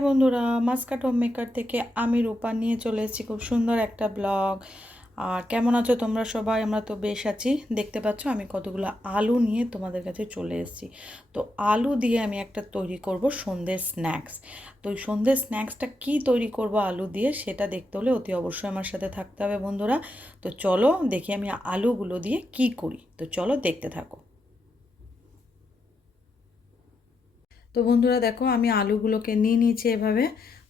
High বন্ধুরা, Muscat home maker থেকে আমি রূপা নিয়ে চলে এসেছি খুব সুন্দর একটা ব্লগ। আর কেমন আছো তোমরা সবাই? আমরা তো বেশ আছি। দেখতে পাচ্ছ আমি কতগুলো আলু নিয়ে তোমাদের কাছে চলে এসেছি। তো আলু দিয়ে আমি একটা তৈরি করব সন্ধ্যের স্ন্যাক্স। তো ওই সন্ধ্যের স্ন্যাক্সটা কী তৈরি করব আলু দিয়ে সেটা দেখতে হলে অতি অবশ্যই আমার সাথে থাকতে হবে বন্ধুরা। তো চলো দেখি আমি আলুগুলো দিয়ে কি করি। তো চলো দেখতে থাকো। তো বন্ধুরা দেখো আমি আলুগুলোকে নিয়ে নিয়েছি এভাবে।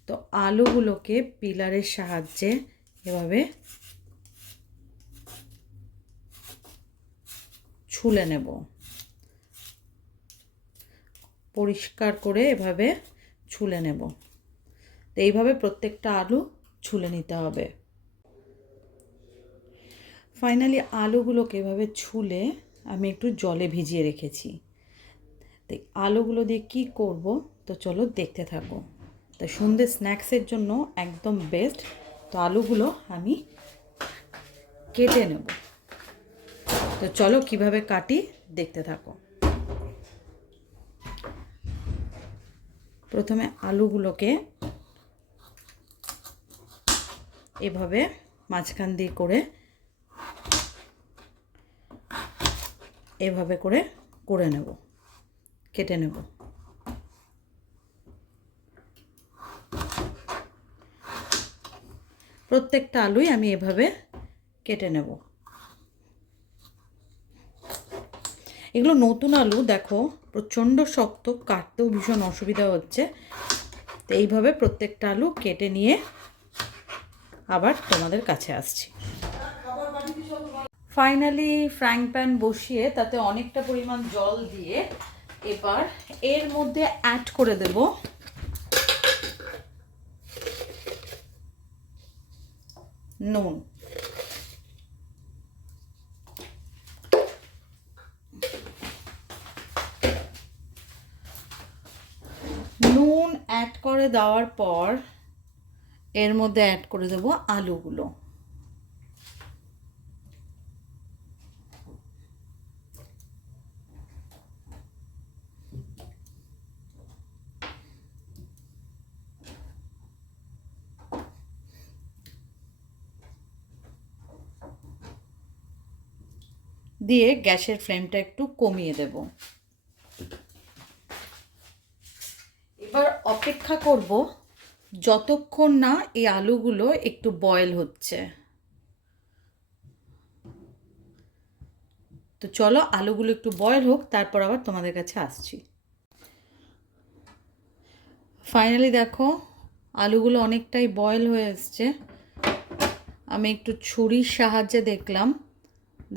তো আলুগুলোকে পিলারের সাহায্যে এভাবে ছুলে নেব, পরিষ্কার করে এভাবে ছুলে নেব। তো এইভাবে প্রত্যেকটা আলু ছুলে নিতে হবে। ফাইনালি আলুগুলোকে এভাবে ছুলে আমি একটু জলে ভিজিয়ে রেখেছি। তো আলুগুলো দিয়ে কি করব তো চলো দেখতে থাকো। তো সন্ধ্যে স্ন্যাক্সের জন্য একদম বেস্ট। তো আলুগুলো আমি কেটে নেব। তো চলো কিভাবে কাটি দেখতে থাকো। প্রথমে আলুগুলোকে এভাবে মাঝখান দিয়ে করে এভাবে করে নেব, কেটে নেব। প্রত্যেকটা আলুই আমি এভাবে কেটে নেব। এগুলো নতুন আলু, দেখো প্রচণ্ড শক্ত, কাটতেও ভীষণ অসুবিধা হচ্ছে। তো এইভাবে প্রত্যেকটা আলু কেটে নিয়ে আবার তোমাদের কাছে আসছি। ফাইনালি ফ্রাইং প্যান বসিয়ে তাতে অনেকটা পরিমাণ জল দিয়ে এবার এর মধ্যে অ্যাড করে দেব নুন। নুন অ্যাড করে দেওয়ার পর এর মধ্যে অ্যাড করে দেব আলুগুলো। দিয়ে গ্যাসের ফ্লেমটা একটু কমিয়ে দেব। এবার অপেক্ষা করব যতক্ষণ না এই আলুগুলো একটু বয়েল হচ্ছে। তো চলো আলুগুলো একটু বয়েল হোক, তারপর আবার তোমাদের কাছে আসছি। ফাইনালি দেখো আলুগুলো অনেকটাই বয়েল হয়ে এসছে। আমি একটু ছুরির সাহায্যে দেখলাম,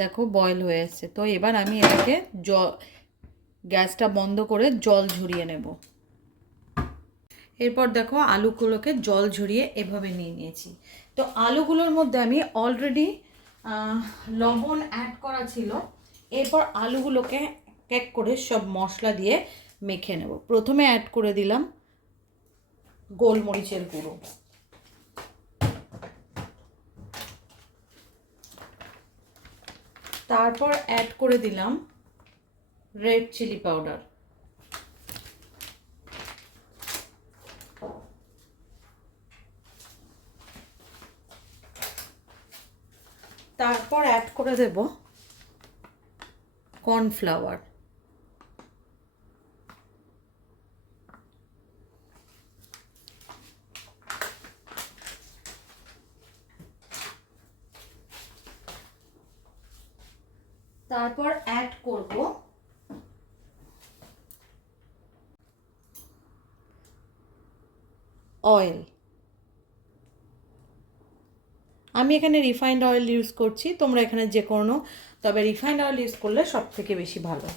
দেখো বয়েল হয়ে এসছে। তো এবার আমি এটাকে গ্যাসটা বন্ধ করে জল ঝরিয়ে নেব। এরপর দেখো আলুগুলোকে জল ঝরিয়ে এভাবে নিয়ে নিয়েছি। তো আলুগুলোর মধ্যে আমি অলরেডি লবণ অ্যাড করা ছিল। এরপর আলুগুলোকে এক করে সব মশলা দিয়ে মেখে নেব। প্রথমে অ্যাড করে দিলাম গোলমরিচের গুঁড়ো, তারপর অ্যাড করে দিলাম রেড চিলি পাউডার, তারপর অ্যাড করে দেব কর্নফ্লাওয়ার, তারপর অ্যাড করব অয়েল। আমি এখানে রিফাইন্ড অয়েল ইউজ করছি, তোমরা এখানে যে কোনো, তবে রিফাইন্ড অয়েল ইউজ করলে সব থেকে বেশি ভালো।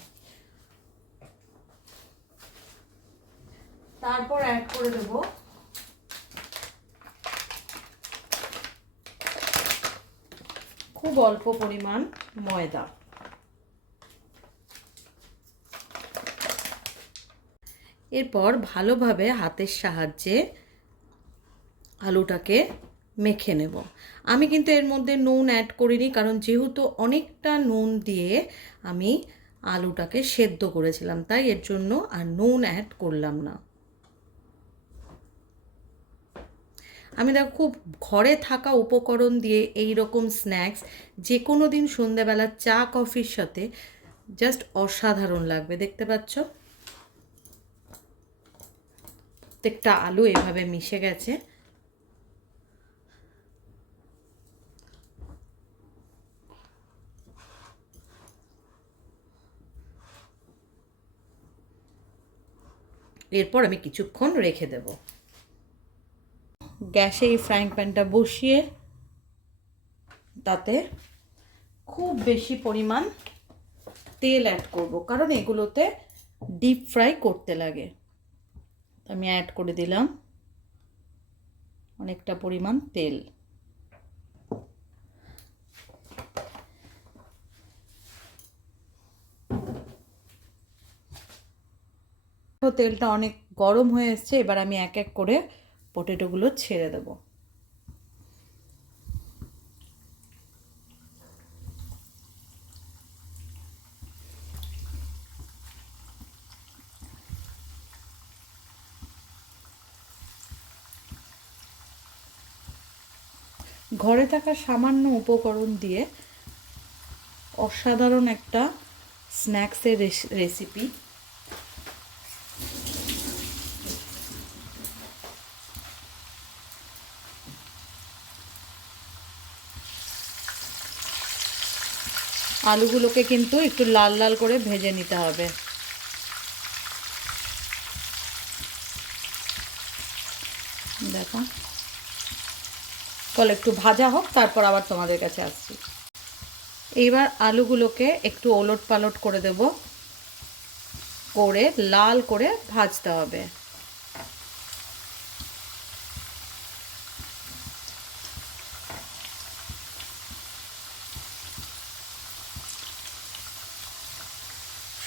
তারপর অ্যাড করে দেব খুব অল্প পরিমাণ ময়দা। এরপর ভালোভাবে হাতের সাহায্যে আলুটাকে মেখে নেব। আমি কিন্তু এর মধ্যে নুন অ্যাড করিনি, কারণ যেহেতু অনেকটা নুন দিয়ে আমি আলুটাকে সেদ্ধ করেছিলাম, তাই এর জন্য আর নুন অ্যাড করলাম না। আমি দেখো খুব ঘরে থাকা উপকরণ দিয়ে এই রকম স্ন্যাক্স যে কোনো দিন সন্ধ্যাবেলা চা কফির সাথে জাস্ট অসাধারণ লাগবে। দেখতে পাচ্ছ প্রত্যেকটা আলু এভাবে মিশে গেছে। এরপর আমি কিছুক্ষণ রেখে দেব। গ্যাসে এই ফ্রাইং প্যানটা বসিয়ে তাতে খুব বেশি পরিমাণ তেল অ্যাড করব, কারণ এগুলোতে ডিপ ফ্রাই করতে লাগে। আমি অ্যাড করে দিলাম অনেকটা পরিমাণ তেল। তেলটা অনেক গরম হয়ে এসছে, এবার আমি এক এক করে পটেটোগুলো ছেড়ে দেব। ঘরে থাকা সামান্য উপকরণ দিয়ে অসাধারণ একটা স্ন্যাক্সের রেসিপি। আলুগুলোকে কিন্তু একটু লাল লাল করে ভেজে নিতে হবে। দেখো তাহলে একটু ভাজা হোক, তারপর আবার তোমাদের কাছে আসছি। এইবার আলুগুলোকে একটু ওলট পালট করে দেব, করে লাল করে ভাজতে হবে।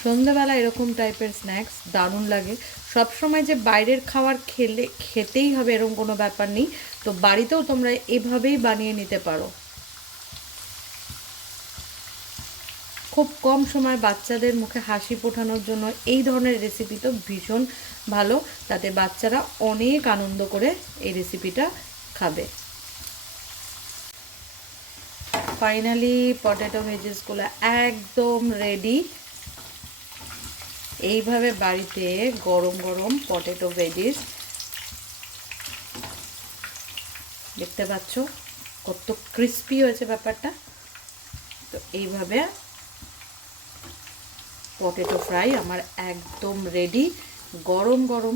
সন্ধ্যাবেলা এরকম টাইপের স্ন্যাক্স দারুণ লাগে। সবসময় যে বাইরের খাবার খেতেই হবে এরকম কোনো ব্যাপার নেই, তো বাড়িতেও তোমরা এভাবেই বানিয়ে নিতে পারো। খুব কম সময় বাচ্চাদের মুখে হাসি ফোটানোর জন্য এই ধরনের রেসিপি তো ভীষণ ভালো, তাতে বাচ্চারা অনেক আনন্দ করে এই রেসিপিটা খাবে। ফাইনালি পটেটো ভেজেসগুলো একদম রেডি। এইভাবে বাড়িতে গরম গরম পটেটো ভেজিস, দেখতে পাচ্ছ কত ক্রিস্পি হয়েছে ব্যাপারটা। তো এইভাবে পটেটো ফ্রাই আমার একদম রেডি, গরম গরম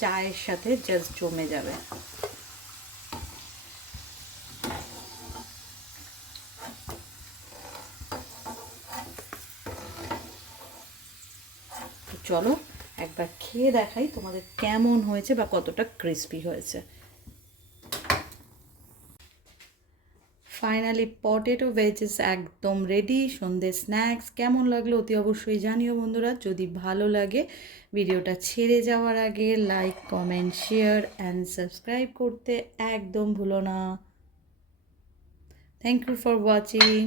চায়ের সাথে জাস্ট জমে যাবে। চলো একবার খেয়ে দেখাই তোমাদের কেমন হয়েছে বা কতটা ক্রিস্পি হয়েছে। ফাইনালি পটেটো ভেজেস একদম রেডি। সন্ধ্যে স্ন্যাক্স কেমন লাগলো অতি অবশ্যই জানিও বন্ধুরা। যদি ভালো লাগে ভিডিওটা ছেড়ে যাওয়ার আগে like comment share and subscribe করতে একদম ভুলো না। Thank you for watching.